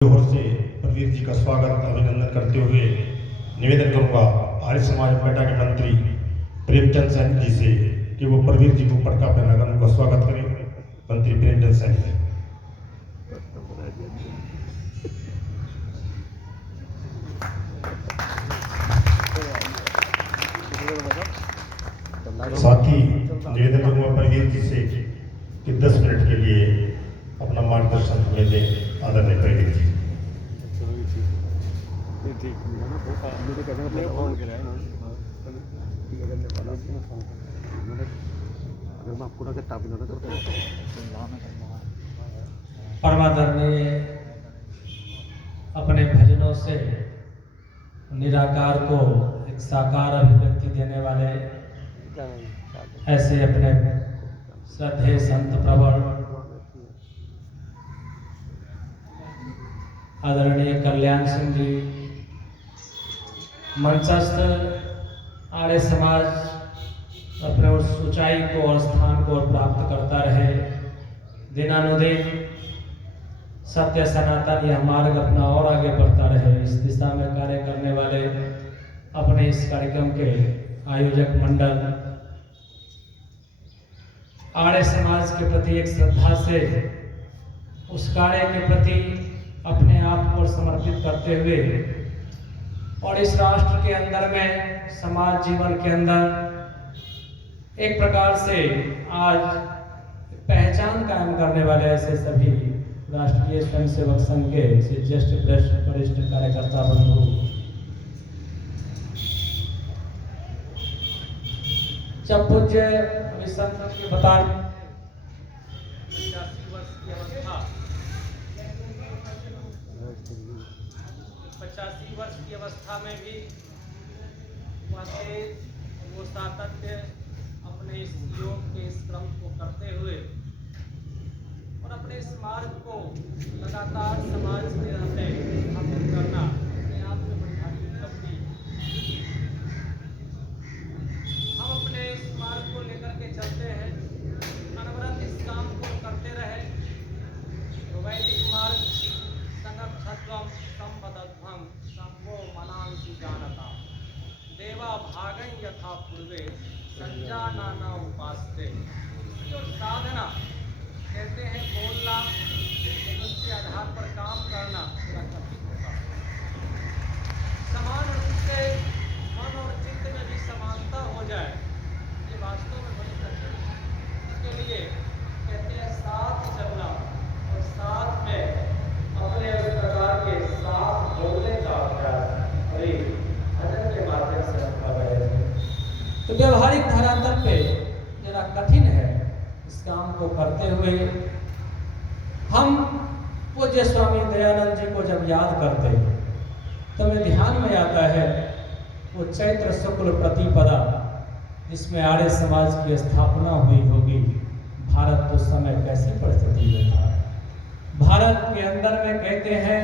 ओर से प्रवीर जी का स्वागत अभिनंदन करते हुए निवेदन करूंगा आर्य समाज पेटा के मंत्री प्रेमचंद सैनी जी से कि वो प्रवीर जी को पटका पहनाकर उनका स्वागत करें। मंत्री प्रेमचंद सैनी जी। साथ ही निवेदन करूंगा प्रवीर जी से कि 10 मिनट के लिए अपना मार्गदर्शन हमें दें। आदरणीय प्रवीर जी। परमादरणीय अपने भजनों से निराकार को एक साकार अभिव्यक्ति देने वाले ऐसे अपने श्रद्धेय संत प्रवर आदरणीय कल्याण सिंह जी, मंचस्थ आर्य समाज अपने उस ऊंचाई को और स्थान को प्राप्त करता रहे। दिनानुदिन सत्य सनातन यह मार्ग अपना और आगे बढ़ता रहे। इस दिशा में कार्य करने वाले अपने इस कार्यक्रम के आयोजक मंडल आर्य समाज के प्रति एक श्रद्धा से उस कार्य के प्रति अपने आप को समर्पित करते हुए और इस राष्ट्र के अंदर में समाज जीवन के अंदर एक प्रकार से आज पहचान कायम करने वाले ऐसे सभी राष्ट्रीय स्वयंसेवक संघ के ज्येष्ठ वरिष्ठ कार्यकर्ता बंधु, जब पूज्य संत के बता 85 वर्ष की अवस्था में भी वो सातत्य अपने इस योग के इस क्रम को करते हुए और अपने इस मार्ग को लगातार समाज के रहते स्थापित करना अपने आप में बड़ी भारी उपलब्धि। हम अपने इस मार्ग को लेकर के चलते हैं, अनवरत इस काम को करते रहे। वैदिक मार्ग संगम छत्वम संपदध्वम संभो मनांसि जानता देवा भागं यथा पूर्वे संजानाना उपास्ते। जो साधना कहते हैं बोलना, उसके आधार पर काम करना थोड़ा कठिन होगा। समान रूप से मन और चित्त में भी समानता हो जाए, ये वास्तव में बड़ी कठिन है। इसके लिए कहते हैं साथ चलना और साथ में अपने उस प्रकार के साथ बोलने का अभ्यास भजन के माध्यम से हम कर रहे थे। तो व्यवहारिक धरातल पे जरा कठिन है इस काम को करते हुए। हम पूज्य स्वामी दयानंद जी को जब याद करते तो हमें ध्यान में आता है वो चैत्र शुक्ल प्रतिपदा जिसमें आर्य समाज की स्थापना हुई होगी। भारत उस समय कैसी परिस्थिति में था। भारत के अंदर में कहते हैं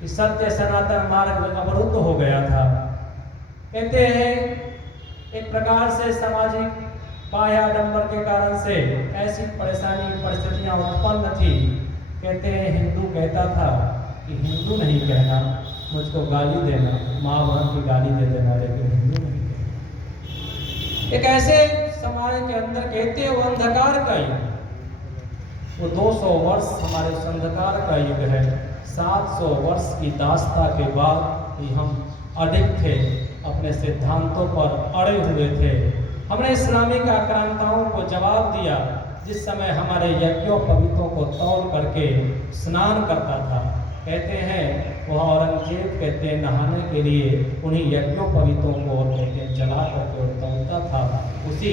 कि सत्य सनातन मार्ग अवरुद्ध हो गया था। कहते हैं एक प्रकार से सामाजिक बाह्याडंबर के कारण से ऐसी परेशानी परिस्थितियां उत्पन्न थी। कहते हैं हिंदू कहता था कि हिंदू नहीं कहना, मुझको गाली देना, माँ बहन की गाली दे देना, लेकिन हिंदू नहीं कहना। एक ऐसे समाज के अंदर कहते हैं वो अंधकार का युग, वो 200 वर्ष हमारे अंधकार का युग है। 700 वर्ष की दास्ता के बाद भी हम अडिग थे, अपने सिद्धांतों पर अड़े हुए थे। हमने इस्लामिक आक्रांताओं को जवाब दिया। जिस समय हमारे यज्ञों पवित्रों को तौल करके स्नान करता था, कहते हैं वह औरंगजेब कहते हैं नहाने के लिए उन्हीं यज्ञों पवित्रों को और कहते हैं जला करके और तौलता था। उसी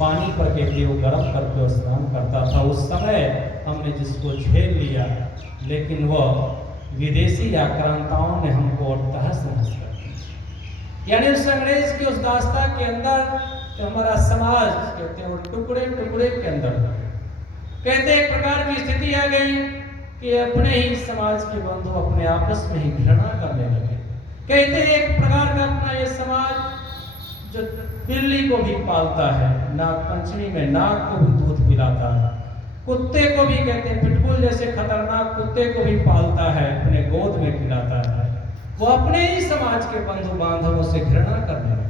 पानी पर कहते वो गर्म करके और स्नान करता था। उस समय हमने जिसको झेल लिया, लेकिन वह विदेशी आक्रांताओं ने हमको तहस नहस कर दिया। यानी उस अंग्रेज की उस दास्ता के अंदर तो हमारा समाज कहते हैं वो टुकड़े टुकड़े के अंदर कहते एक प्रकार की स्थिति आ गई कि अपने ही समाज के बंधु अपने आपस में ही घृणा करने लगे। कहते एक प्रकार का अपना ये समाज जो बिल्ली को भी पालता है, नाग पंचमी में नाग को भी दूध पिलाता है, कुत्ते को भी कहते हैं, पिटबुल जैसे खतरनाक कुत्ते को भी पालता है, अपने गोद में खिलाता है। वो अपने ही समाज के बंधु बांधवों से घृणा करने लगा।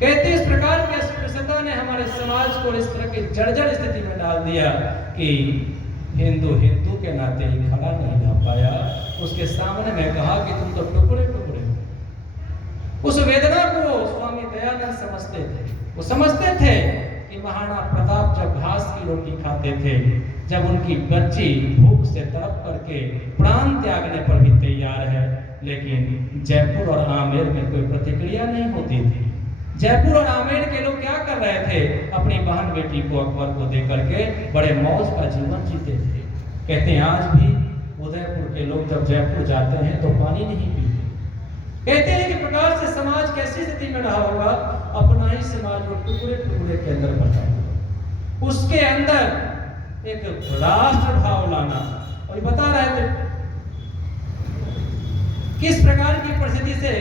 कहते इस प्रकार की अस्पृश्यता ने हमारे समाज को इस तरह की जर्जर स्थिति में डाल दिया कि हिंदू हिंदू के नाते ही खड़ा नहीं रह पाया। उसके सामने मैं कहा कि तुम तो टुकड़े टुकड़े हो। उस वेदना को स्वामी दयानंद समझते थे। वो समझते थे कि महाराणा प्रताप जब घास की रोटी खाते थे, जब उनकी बच्ची भूख से तड़प करके प्राण त्यागने पर भी तैयार है, लेकिन जयपुर और आमेर में कोई प्रतिक्रिया नहीं होती थी। जयपुर और आमेर के लोग क्या कर रहे थे? अपनी बहन बेटी को अकबर को दे करके बड़े मौज का जीवन जीते थे। कहते हैं आज भी उदयपुर के लोग जब जयपुर जाते हैं तो पानी नहीं पीते। कहते हैं कि प्रकार से समाज कैसी स्थिति में रहा होगा, अपना ही समाज वो टुकड़े टुकड़े के अंदर बटा हुआ, उसके अंदर एक राष्ट्र भाव लाना। और बता रहे थे किस प्रकार की परिस्थिति से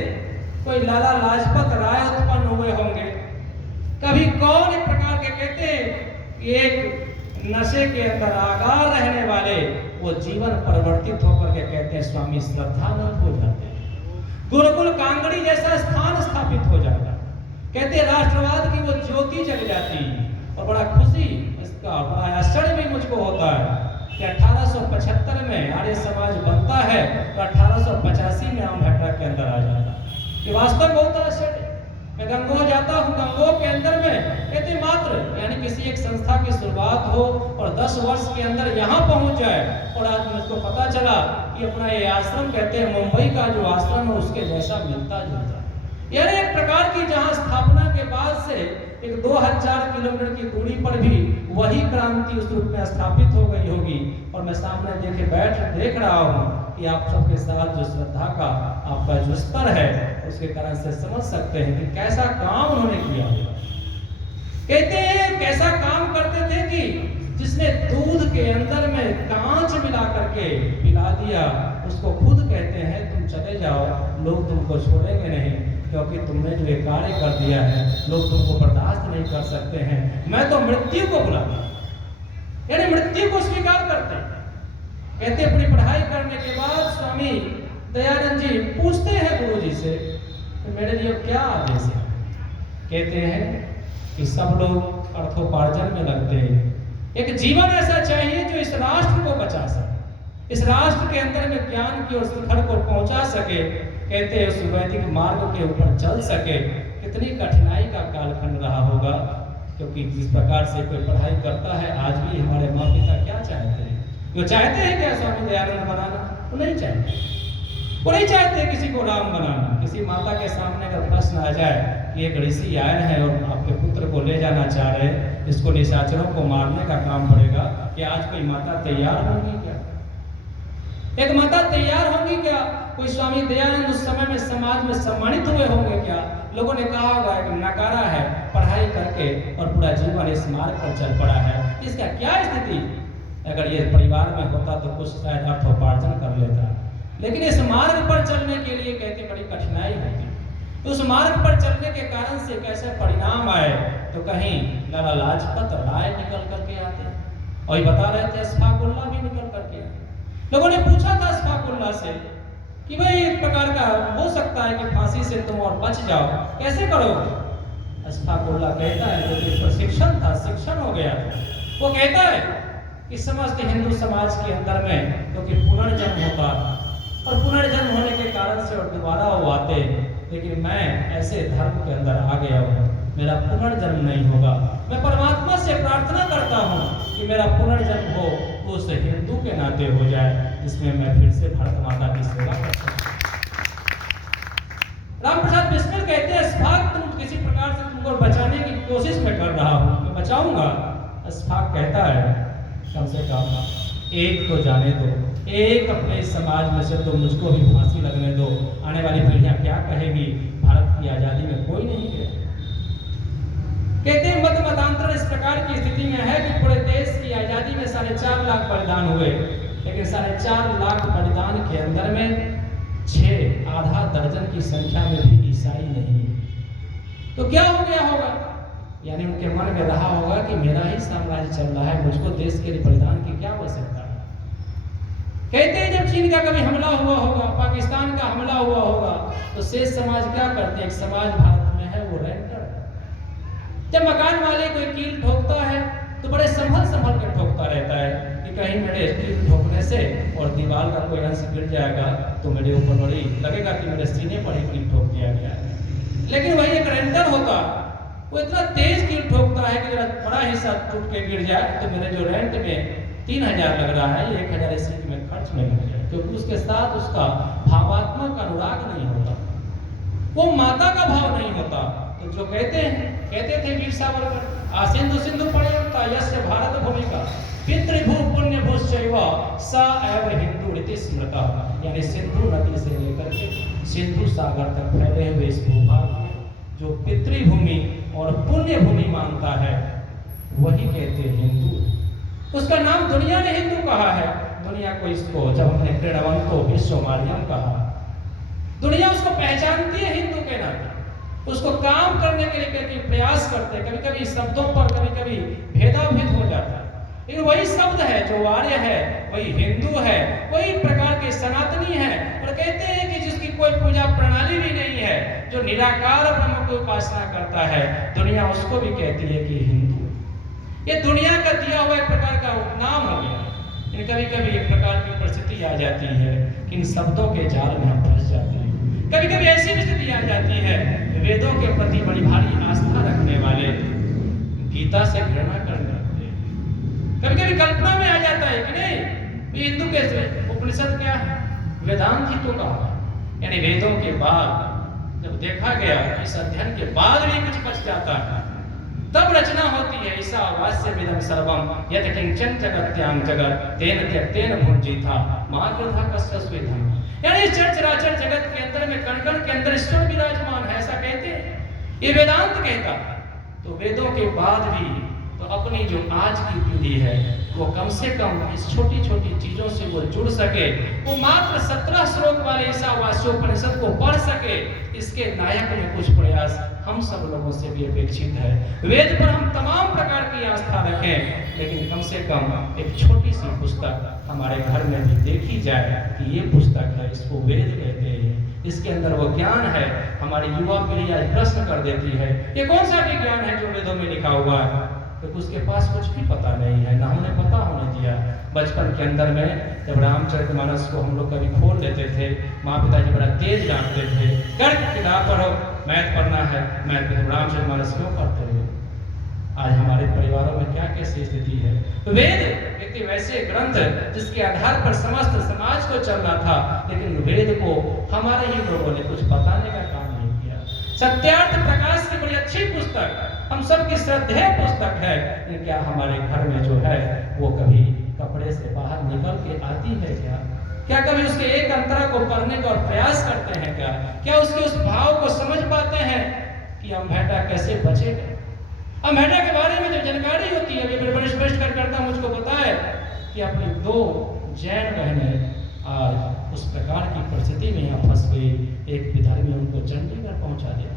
कोई लाला लाजपत राय उत्पन्न हुए होंगे। कभी कौन एक प्रकार के कहते हैं कि एक नशे के अंदर आगार रहने वाले वो जीवन परिवर्तित होकर के कहते हैं स्वामी श्रद्धानंद हो जाते हैं। गुरुकुल कांगड़ी जैसा स्थान स्थापित हो जाता। कहते हैं राष्ट्रवाद की वो ज्योति जग जाती। और बड़ा खुशी इसका बड़ा आश्चर्य भी मुझको होता है कि 1875 में आर्य समाज बनता है तो 1885 में आमभट्टा के अंदर आ जाता है। ये वास्तव में बहुत आश्चर्य। मैं गंगोह जाता हूँ, गंगोह के अंदर में कहते मात्र यानी किसी एक संस्था की शुरुआत हो और 10 वर्ष के अंदर यहाँ पहुँच जाए। और आज मुझको पता चला कि अपना ये आश्रम कहते हैं मुंबई का जो आश्रम है उसके जैसा मिलता जुलता, यानी एक प्रकार की जहाँ स्थापना के बाद से एक 2000 किलोमीटर की दूरी पर भी वही क्रांति उस रूप में स्थापित हो गई होगी। और मैं सामने देख रहा हूँ कि आप सबके साथ जो श्रद्धा का आपका जो स्तर है उसके कारण से समझ सकते हैं कि कैसा काम उन्होंने किया। कहते हैं कैसा काम करते थे कि जिसने दूध के अंदर में कांच मिला करके पिला दिया, उसको खुद कहते हैं तुम चले जाओ, लोग तुमको छोड़ेंगे नहीं, क्योंकि तुमने जो ये कार्य कर दिया है लोग तुमको बर्दाश्त नहीं कर सकते हैं। मैं तो मृत्यु को बुलाता, यानी मृत्यु को स्वीकार करते हैं। कहते अपनी पढ़ाई करने के बाद स्वामी दयानंद जी पूछते हैं गुरु जी से तो मेरे लिए क्या आदेश है। कहते हैं कि सब लोग अर्थोपार्जन में लगते हैं, एक जीवन ऐसा चाहिए जो इस राष्ट्र को बचा सके, इस राष्ट्र के अंदर में ज्ञान की और शिखर को पहुंचा सके। कहते हैं उस वैदिक मार्ग के ऊपर चल सके। कितनी कठिनाई का कालखंड रहा होगा, क्योंकि जिस प्रकार से कोई पढ़ाई करता है, आज भी हमारे माँ पिता क्या चाहते हैं? वो चाहते हैं क्या स्वामी दयानंद बनाना? वो नहीं चाहते। वो नहीं चाहते किसी को राम बनाना। किसी माता के सामने अगर प्रश्न आ जाए कि एक ऋषि आए हैं और आपके पुत्र को ले जाना चाह रहे हैं, इसको निशाचरों को मारने का काम पड़ेगा, कि आज कोई माता तैयार होगी क्या? एक माता तैयार होगी क्या? कोई स्वामी दयानंद उस समय में समाज में सम्मानित हुए होंगे क्या? लोगों ने कहा होगा कि नकारा है, पढ़ाई करके और पूरा जीवन इस मार्ग पर चल पड़ा है, इसका क्या स्थिति? अगर ये परिवार में होता तो कुछ शायद अर्थोपार्जन कर लेता, लेकिन इस मार्ग पर चलने के लिए कहते बड़ी कठिनाई होती। तो उस मार्ग पर चलने के कारण से कैसे परिणाम आए, तो कहीं लाला लाजपत राय निकल करके आते हैं, और ये बता रहे थे अशफाकुल्लाह भी निकल करके आते। लोगों ने पूछा था अशफाकुल्लाह से कि भाई एक प्रकार का हो सकता है कि फांसी से तुम और बच जाओ, कैसे करोगे? अशफाकुल्लाह कहता है क्योंकि प्रशिक्षण था, शिक्षण हो गया था। वो कहता है कि समस्त हिंदू समाज के अंदर में क्योंकि पुनर्जन्म होता और पुनर्जन्म होने के कारण से और दोबारा वो आते, लेकिन मैं ऐसे धर्म के अंदर आ गया हूँ, मेरा पुनर्जन्म नहीं होगा। मैं परमात्मा से प्रार्थना करता हूँ कि मेरा पुनर्जन्म हो तो उस हिंदू के नाते हो जाए जिसमें मैं फिर से भारत माता की सेवा कर सकूं। राम प्रसाद बिस्मिल कहते हैं अशफाक तुम किसी प्रकार से तुमको बचाने की कोशिश में कर रहा हूँ, मैं बचाऊंगा। अशफाक कहता है कम से कम एक तो जाने दो, एक अपने समाज में से तो मुझको भी फांसी लगने दो। आने वाली पीढ़ियां क्या कहेगी? भारत की आजादी में कोई नहीं गया। कहते हैं मत मतांतर इस प्रकार की स्थिति में है कि पूरे देश की आजादी में 4.5 लाख बलिदान हुए, लेकिन 4.5 लाख बलिदान के अंदर में 6 आधा दर्जन की संख्या में भी ईसाई नहीं। तो क्या हो गया होगा? यानी उनके मन में रहा होगा कि मेरा ही साम्राज्य चल रहा है, मुझको देश के लिए बलिदान की क्या आवश्यकता है। कहते हैं जब चीन का कभी हमला हुआ होगा, पाकिस्तान का हमला हुआ होगा, तो शेष समाज क्या करते हैं? एक समाज भारत में है वो रेंटर। जब मकान वाले कोई कील ठोकता है तो बड़े संभल कर ठोकता रहता है कि कहीं मेरे कील ठोकने से और दीवार का कोई अंश गिर जाएगा तो मेरे ऊपर बड़ी लगेगा कि मेरे सीने पर ही कील ठोक दिया गया है। लेकिन वही एक रेंटर होता, वो इतना तेज कील ठोकता है कि मेरा बड़ा हिस्सा टूट के गिर जाए तो मेरे जो रेंट में 3000 लग रहा है, ये 1000 इसी में खर्च में लग जाए, क्योंकि उसके साथ उसका भावात्मक अनुराग नहीं होता, वो माता का भाव नहीं होता। तो जो कहते थे वीर सावरकर, सिंधु सिंधु पर्यंता यस्य भारत भूमिका पितृभू पुण्य भूश्चैव स एव हिंदू रीति स्मृता। यानी सिंधु नदी से लेकर के सिंधु सागर तक फैले हुए इस भूभाग में जो पितृभूमि और पुण्य भूमि मानता है वही कहते हैं हिंदू। उसका नाम दुनिया ने हिंदू कहा है। दुनिया को इसको जब हमने प्रणवंतो विश्वमार्यम कहा, दुनिया उसको पहचानती है हिंदू के नाते, उसको काम करने के लिए प्रयास करते हैं। कभी कभी शब्दों पर कभी कभी भेदाभेद हो जाता है, लेकिन वही शब्द है जो आर्य है, वही हिंदू है, वही प्रकार के सनातनी है। और कहते हैं कि जिसकी कोई पूजा प्रणाली भी नहीं है, जो निराकार ब्रह्म की उपासना करता है, दुनिया उसको भी कहती है कि हिंदू। ये दुनिया का दिया हुआ एक प्रकार का उपनाम हो गया। कभी कभी एक प्रकार की परिस्थिति आ जाती है कि इन शब्दों के जाल में हम फंस जाते हैं। कभी कभी ऐसी भी स्थिति आ जाती है, वेदों के प्रति बड़ी भारी आस्था रखने वाले गीता से घृणा करने लगते हैं। कभी कभी कल्पना में आ जाता है कि नहीं, ये हिंदू के उपनिषद क्या है, वेदांत ही तो कहा। यानी वेदों के बाद जब देखा गया इस अध्ययन के बाद भी कुछ बच जाता है, तब रचना होती है ईसा वास्य विदम सर्वम यत किंचन जगत्यां जगत तेन त्यक्तेन भुंजीथा मां कृधा कस्यस्विधम। यानी चराचर जगत के अंदर में कण कण के अंदर ईश्वर विराजमान है, ऐसा कहते हैं, ये वेदांत कहता है। तो वेदों के बाद भी तो अपनी जो आज की पीढ़ी है वो कम से कम इस छोटी छोटी चीजों से वो जुड़ सके, वो मात्र 17 श्लोक वाले ईशावास्योपनिषद को पढ़ सके, इसके नायक में कुछ प्रयास हम सब लोगों से भी अपेक्षित है। वेद पर हम तमाम प्रकार की आस्था रखें, लेकिन कम से कम एक छोटी सी पुस्तक हमारे घर में भी देखी जाए कि ये पुस्तक है, इसको वेद कहते हैं, इसके अंदर वो ज्ञान है। हमारी युवा पीढ़ी आज प्रश्न कर देती है, ये कौन सा भी ज्ञान है जो वेदों में लिखा हुआ है, क्योंकि उसके पास कुछ भी पता नहीं है, ना हमने पता होने दिया। बचपन के अंदर में जब रामचरितमानस को हम लोग कभी खोल लेते थे, माँ पिताजी बड़ा तेज डांटते थे, कर किताब पढ़ो, मैथ पढ़ना है, मैथ में रामचरितमानस क्यों पढ़ते हो। आज हमारे परिवारों में क्या कैसी स्थिति है। वेद एक वैसे ग्रंथ जिसके आधार पर समस्त समाज को चलना था, लेकिन वेद को हमारे ही लोगों ने कुछ बताने का काम नहीं किया। सत्यार्थ प्रकाश की बड़ी अच्छी पुस्तक, हम सबकी श्रद्धेय पुस्तक है, लेकिन क्या हमारे घर में जो है वो कभी कपड़े से बाहर निकल के आती है क्या? क्या कभी उसके एक अंतरा को पढ़ने का प्रयास करते हैं क्या? क्या उसके उस भाव को समझ पाते हैं कि अम्भेटा कैसे बचेगा? अम्भेटा के बारे में जो जानकारी होती है, अभी बड़े स्पष्ट करता मुझको पता है कि अपनी 2 जैन बहनें आज उस प्रकार की परिस्थिति में यहाँ फंस गई, एक विधर्मी उनको चंडीगढ़ पहुंचा दिया।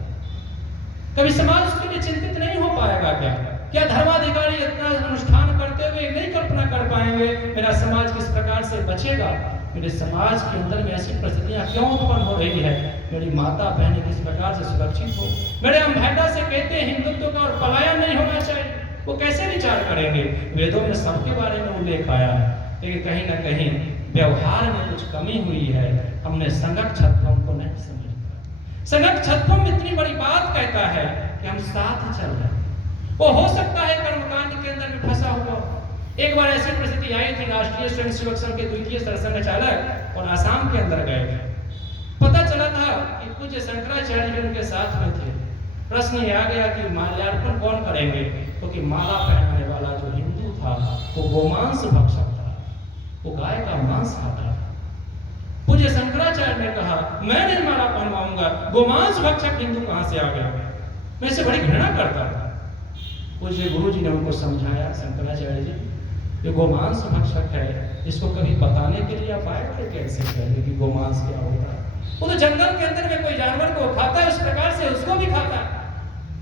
कभी समाज उसके लिए चिंतित नहीं हो पाएगा क्या? क्या धर्माधिकारी इतना अनुष्ठान करते हुए नहीं कल्पना कर पाएंगे मेरा समाज किस प्रकार से बचेगा? मेरे समाज के अंदर में ऐसी परिस्थितियां क्यों उत्पन्न हो रही है? मेरी माता बहनें किस प्रकार से सुरक्षित हो? मेरे अम्भेटा से कहते हैं हिंदुत्व का और पलायन नहीं होना चाहिए, वो कैसे विचार करेंगे? वेदों में सबके बारे में उल्लेख आया है, लेकिन कहीं ना कहीं व्यवहार में कुछ कमी हुई है। हमने संगत छत्वम को नहीं समझा। संगत छत्वम इतनी बड़ी बात कहता है कि हम साथ चल रहे हैं। वो हो सकता है कर्मकांड के अंदर में फंसा हुआ। एक बार ऐसी परिस्थिति आई थी, राष्ट्रीय स्वयंसेवक संघ के द्वितीय सरसंघ चालक और आसाम के अंदर गए थे। पता चला था कि पूज्य शंकराचार्य जी उनके साथ में थे। प्रश्न ये आ गया कि माल्यार्पण कौन करेंगे, क्योंकि माला पहनाने वाला जो हिंदू था वो गोमांस भक्षक था, वो गाय का मांस खाता। पूज्य शंकराचार्य ने कहा मैं नहीं माला पहनवाऊंगा, गोमांस भक्षक हिंदू कहां से आ गया? मैं इसे बड़ी घृणा करता था। पूज्य गुरु जी ने उनको समझाया, शंकराचार्य जी ये गोमांस भक्षक है, इसको कभी बताने के लिए आप आए थे कैसे पहले कि गोमांस क्या होता है? वो तो जंगल के अंदर में कोई जानवर को खाता है, उस प्रकार से उसको भी खाता है।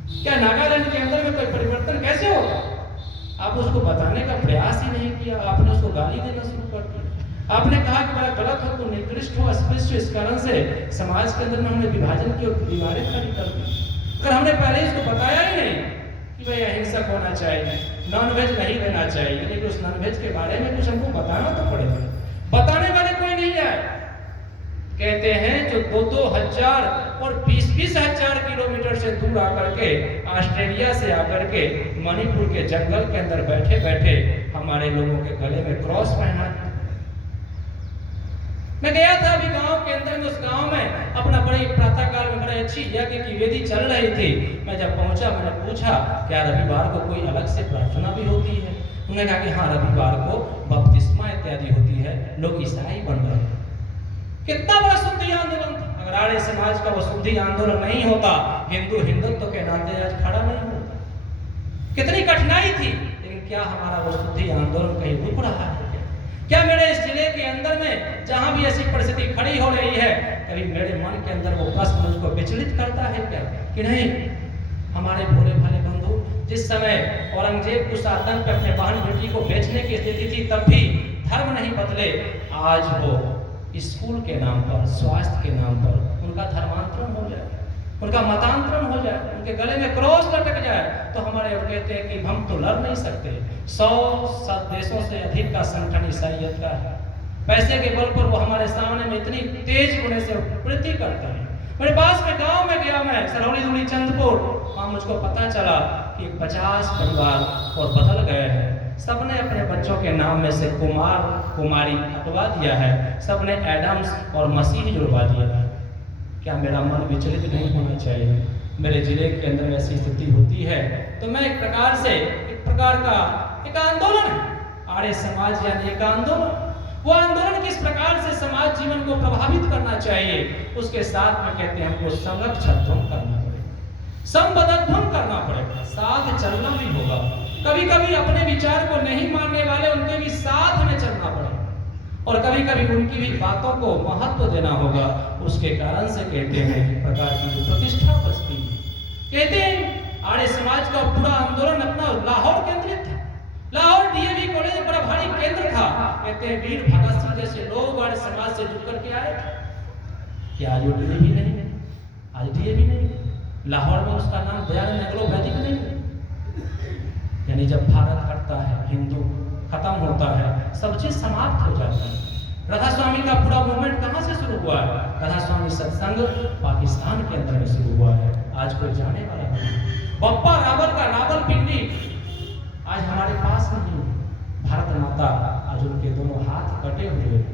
क्या नागालैंड के अंदर में कोई परिवर्तन कैसे होगा? आप उसको बताने का प्रयास ही नहीं किया, आपने उसको गाली देना शुरू कर दिया। आपने कहा कि बड़ा गलत हो, तो निकृष्ट हो, अस्पृश्य हो। इस कारण से समाज के अंदर में हमने विभाजन की दीवारें खड़ी कर दी। अगर हमने पहले इसको बताया ही नहीं कि भाई अहिंसक होना चाहिए, नॉनवेज नहीं लेना चाहिए, लेकिन उस नॉनवेज के बारे में कुछ हमको बताना तो पड़ेगा। बताने वाले कोई नहीं है। कहते हैं जो 2-2 हजार और 20-20 हजार किलोमीटर से दूर आकर के, ऑस्ट्रेलिया से आकर के मणिपुर के जंगल के अंदर बैठे बैठे हमारे लोगों के गले में क्रॉस पहना। मैं गया था अभी गांव के अंदर में, उस गांव में अपना बड़ी प्रातः काल में बड़ी अच्छी यज्ञ की वेदी चल रही थी। मैं जब पहुंचा, मैंने पूछा क्या रविवार को कोई अलग से प्रार्थना भी होती है? उन्होंने कहा कि हाँ, रविवार को बपतिस्मा इत्यादि होती है, लोग ईसाई बन रहे हैं। कितना बड़ा शुद्धि आंदोलन था। अगर आर्य समाज का वो शुद्धि आंदोलन नहीं होता, हिंदू हिंदुत्व के नाते आज खड़ा नहीं होता। कितनी कठिनाई थी, लेकिन क्या हमारा वो शुद्धि आंदोलन कहीं रुक रहा है? क्या मेरे इस जिले के अंदर में जहां भी ऐसी परिस्थिति खड़ी हो रही है, कभी मेरे मन के अंदर वो प्रश्न मुझको विचलित करता है क्या कि नहीं? हमारे भोले भाले बंधु, जिस समय औरंगजेब उस आतंक पे अपने बहन बेटी को बेचने की स्थिति थी, तब भी धर्म नहीं बदले। आज वो स्कूल के नाम पर, स्वास्थ्य के नाम पर उनका धर्मांतरण हो जाए, उनका मतांतरण हो जाए, उनके गले में क्रॉस लटक जाए, तो हमारे और कहते हैं कि हम तो लड़ नहीं सकते। 100 देशों से अधिक का संगठन ईसाइयत का है। पैसे के बल पर वो हमारे सामने में इतनी तेज होने से वृद्धि करते हैं। मेरे पास में गांव में गया मैं, सरौली दूली चंद्रपुर, वहाँ मुझको पता चला कि 50 परिवार और बदल गए हैं। सबने अपने बच्चों के नाम में से कुमार कुमारी हटवा दिया है, सबने एडम्स और मसीह जुड़वा दिया है। क्या मेरा मन विचलित नहीं होना चाहिए? मेरे जिले के अंदर ऐसी स्थिति होती है तो मैं एक प्रकार का एक आंदोलन है, आर्य समाज यानी एक आंदोलन। वो आंदोलन किस प्रकार से समाज जीवन को प्रभावित करना चाहिए, उसके साथ में कहते हैं हमको संरक्षण करना पड़ेगा, संबद्धध्वम करना पड़ेगा, साथ चलना भी होगा। कभी कभी अपने विचार को नहीं मानने वाले उनके भी साथ में चलना पड़ेगा, और कभी कभी उनकी भी बातों को महत्व देना होगा। उसके कारण से कहते हैं एक प्रकार की जो प्रतिष्ठा बचती है। कहते हैं आर्य समाज का पूरा आंदोलन अपना लाहौर केंद्रित था। लाहौर डीएवी कॉलेज बड़ा भारी केंद्र था। कहते हैं वीर भगत सिंह जैसे लोग आर्य समाज से जुड़ करके आए थे। क्या आज डीएवी नहीं है? आज डीएवी नहीं है। लाहौर में उसका नाम दयानंद एग्रो वैदिक नहीं है। यानी जब भारत हटता है, हिंदू खत्म होता है, सब चीज समाप्त हो जाता है। राधा स्वामी का पूरा मूवमेंट कहाँ से शुरू हुआ है? राधा स्वामी सत्संग पाकिस्तान के अंदर में शुरू हुआ है। आज कोई जाने वाला नहीं। बप्पा रावल का रावल पिंडी आज हमारे पास नहीं। भारत माता आज उनके दोनों हाथ कटे हुए हैं।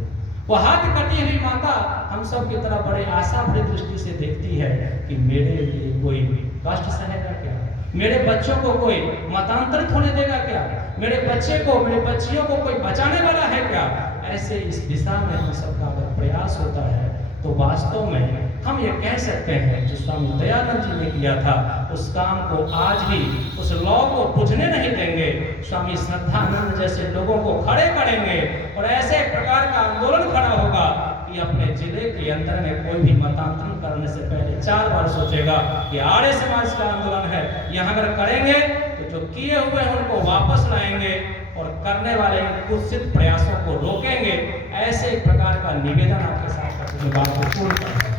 वो हाथ कटी हुई माता हम सब की तरह बड़े आशा भरी दृष्टि से देखती है कि मेरे लिए कोई कष्ट सहेगा क्या? मेरे बच्चों को कोई मतांतरित होने देगा क्या? मेरे बच्चे को, मेरे बच्चियों को कोई बचाने वाला है क्या? ऐसे इस दिशा में हम सबका अगर प्रयास होता है तो वास्तव में हम ये कह सकते हैं जो स्वामी दयानंद जी ने किया था, उस काम को आज भी, उस लौ को बुझने नहीं देंगे। स्वामी श्रद्धानंद जैसे लोगों को खड़े करेंगे और ऐसे प्रकार का आंदोलन खड़ा होगा कि अपने जिले के अंदर में कोई भी मतांतरण करने से पहले 4 बार सोचेगा कि आर्य समाज का आंदोलन है, यहाँ अगर करेंगे तो जो किए हुए हैं उनको वापस लाएंगे और करने वाले कुत्सित प्रयासों को रोकेंगे। ऐसे एक प्रकार का निवेदन आपके साथ बात को पूर्ण